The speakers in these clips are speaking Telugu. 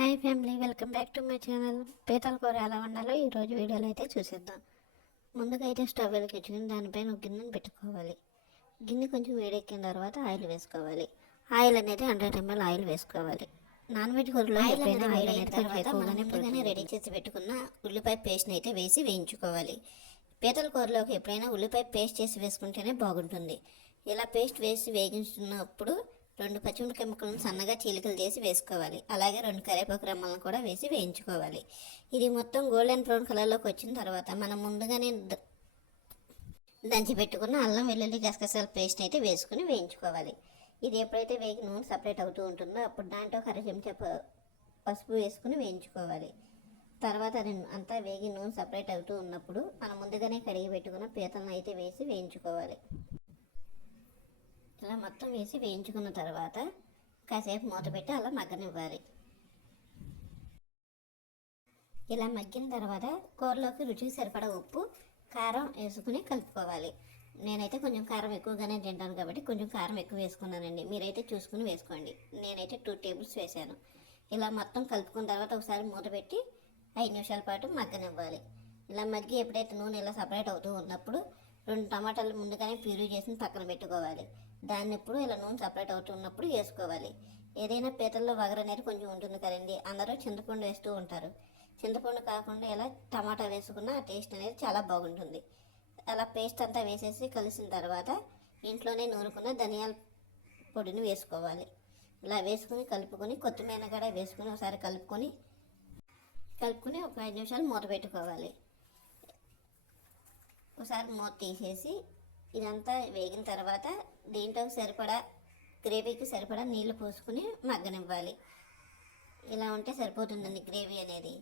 Hi family, welcome back to my channel. పీతల కూర ఎలా వండాలో ఈరోజు వీడియోలో అయితే చూసేద్దాం. ముందుగా అయితే స్టవ్ వెలిగించుకుని దానిపైన ఒక గిన్నెను పెట్టుకోవాలి. గిన్నె కొంచెం వేడెక్కిన తర్వాత ఆయిల్ వేసుకోవాలి. ఆయిల్ అనేది 100 ml ఆయిల్ వేసుకోవాలి. నాన్ వెజ్ కూరలో ఎప్పుడైనా ఆయిల్ అనేది కొంచెం ఎక్కువగానే ముందుగానే రెడీ చేసి పెట్టుకున్న ఉల్లిపాయ పేస్ట్ని అయితే వేసి వేయించుకోవాలి. పీతల కూరలోకి ఎప్పుడైనా ఉల్లిపాయ పేస్ట్ చేసి వేసుకుంటేనే బాగుంటుంది. ఇలా పేస్ట్ వేసి వేయించుతున్నప్పుడు 2 పచ్చిమిరపకాయ ముక్కలను సన్నగా చీలికలు చేసి వేసుకోవాలి. అలాగే 2 కరివేపాకు రెమ్మలను కూడా వేసి వేయించుకోవాలి. ఇది మొత్తం గోల్డెన్ బ్రౌన్ కలర్లోకి వచ్చిన తర్వాత మనం ముందుగానే దంచి పెట్టుకున్న అల్లం వెల్లుల్లి గసగసాల పేస్ట్ అయితే వేసుకుని వేయించుకోవాలి. ఇది ఎప్పుడైతే వేగి నూనె సపరేట్ అవుతూ ఉంటుందో అప్పుడు దాంట్లో 1/2 చెంచా పసుపు వేసుకుని వేయించుకోవాలి. తర్వాత అంతా వేగి నూనె సపరేట్ అవుతూ ఉన్నప్పుడు మనం ముందుగానే కడిగి పెట్టుకున్న పీతలను అయితే వేసి వేయించుకోవాలి. ఇలా మొత్తం వేసి వేయించుకున్న తర్వాత కాసేపు మూత పెట్టి అలా మగ్గనివ్వాలి. ఇలా మగ్గిన తర్వాత కూరలోకి రుచికి సరిపడా ఉప్పు, కారం వేసుకుని కలుపుకోవాలి. నేనైతే కొంచెం కారం ఎక్కువగానే తింటాను కాబట్టి కొంచెం కారం ఎక్కువ వేసుకున్నానండి. మీరైతే చూసుకుని వేసుకోండి. నేనైతే 2 tablespoons వేసాను. ఇలా మొత్తం కలుపుకున్న తర్వాత ఒకసారి మూత పెట్టి 5 నిమిషాల పాటు మగ్గనివ్వాలి. ఇలా మగ్గి ఎప్పుడైతే నూనె ఇలా సపరేట్ అవుతూ ఉన్నప్పుడు 2 టమాటాలు ముందుగానే ప్యూరీ చేసి పక్కన పెట్టుకోవాలి. దాన్ని ఇప్పుడు ఇలా నూనె సపరేట్ అవుతున్నప్పుడు వేసుకోవాలి. ఏదైనా పీతల్లో వగరు అనేది కొంచెం ఉంటుంది కదండి, అందరూ చింతపండు వేస్తూ ఉంటారు. చింతపండు కాకుండా ఇలా టమాటా వేసుకున్న ఆ టేస్ట్ అనేది చాలా బాగుంటుంది. అలా పేస్ట్ అంతా వేసేసి కలిసిన తర్వాత ఇంట్లోనే నూరుకున్న ధనియాల పొడిని వేసుకోవాలి. ఇలా వేసుకుని కలుపుకొని కొత్తిమీర కూడా వేసుకుని ఒకసారి కలుపుకొని ఒక 5 నిమిషాలు మూత పెట్టుకోవాలి. ఒకసారి మూత తీసేసి ఇదంతా వేగిన తర్వాత దీంట్లో గ్రేవీకి సరిపడా నీళ్లు పోసుకుని మగ్గనివ్వాలి. ఇలా ఉంటే సరిపోతుందండి గ్రేవీ అనేది.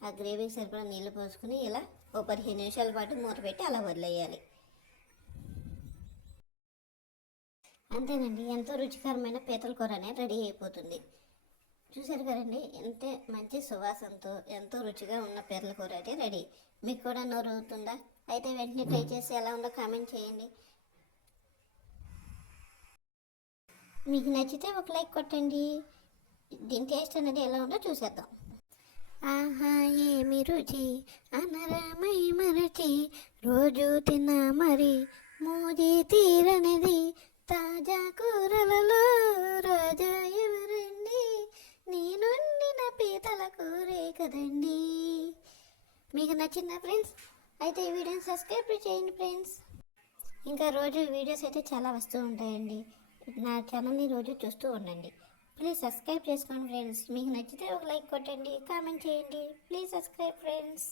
ఆ గ్రేవీకి సరిపడా నీళ్లు పోసుకుని ఇలా 15 నిమిషాల పాటు మూత పెట్టి అలా వదిలేయాలి. అంతేనండి, ఎంతో రుచికరమైన పీతల కూర అనేది రెడీ అయిపోతుంది. చూసారు కదండి, ఎంత మంచి సువాసనతో ఎంతో రుచిగా ఉన్న పీతల కూర అయితే రెడీ. మీకు కూడా నోరు ఊరుతుందా? అయితే వెంటనే ట్రై చేసి ఎలా ఉందో కామెంట్ చేయండి. మీకు నచ్చితే ఒక లైక్ కొట్టండి. దీని టేస్ట్ అనేది ఎలా ఉందో చూసేద్దాం. ఆహా ఏమి రుచి అనరమై మరచి రోజు తిన్నా మరి మోజీ తీరనిది తాజా కూరలలో రాజా ఎవరండి, నేనుండిన పీతల కూరే కదండి. మీకు నచ్చిందా ఫ్రెండ్స్? అయితే ఈ వీడియోని సబ్స్క్రైబ్ చేయండి ఫ్రెండ్స్. ఇంకా రోజు వీడియోస్ అయితే చాలా వస్తూ ఉంటాయండి. నా ఛానల్ని రోజు చూస్తూ ఉండండి. ప్లీజ్ సబ్స్క్రైబ్ చేసుకోండి ఫ్రెండ్స్. మీకు నచ్చితే ఒక లైక్ కొట్టండి, కామెంట్ చేయండి. Please subscribe friends.